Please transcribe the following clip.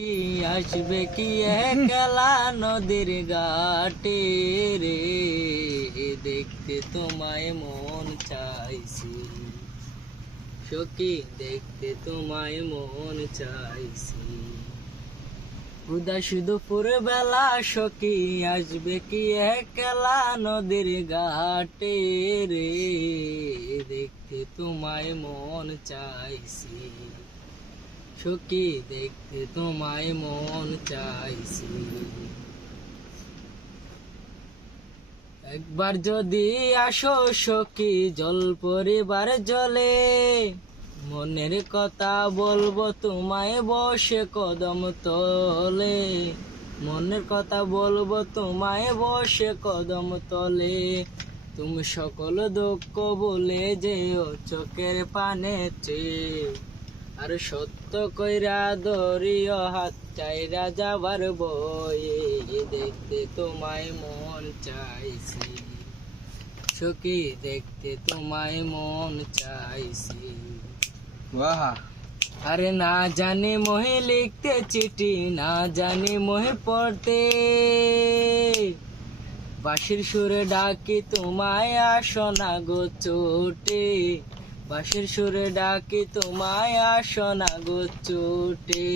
কি আসবে কি একলা নদীর ঘাটে রে, দেখতে তোমায় মন চাইছি সখী, দেখতে তোমায় মন চাইছি। উদাস দুপুর বেলা সখী আসবে কি একলা নদীর ঘাটে রে, দেখতে তোমায় মন চাইছি সখী, দেখতে তোমায় মন চাইছি। একবার যদি আসো সখী জল পরিবার জলে, মনের কথা বলবো তোমায় বসে কদম তলে, মনের কথা বলবো তোমায় বসে কদম তলে। তুমি সকল দুঃখ বলে যেও চোখের পানেতে, আর সত্য কইরা ধরিও হাত চাইরা যাবার বয়ে, দেখতে তোমায় মন চাইছি সখী, দেখতে তোমায় মন চাইছি। আরে না জানি মোহে লিখতে চিঠি, না জানি মোহে পড়তে, বাঁশির সুরে ডাকি তোমায় আসো না গো চোটে, বাঁশির সুরে ডাকি তোমায় আসো না গো চোটে।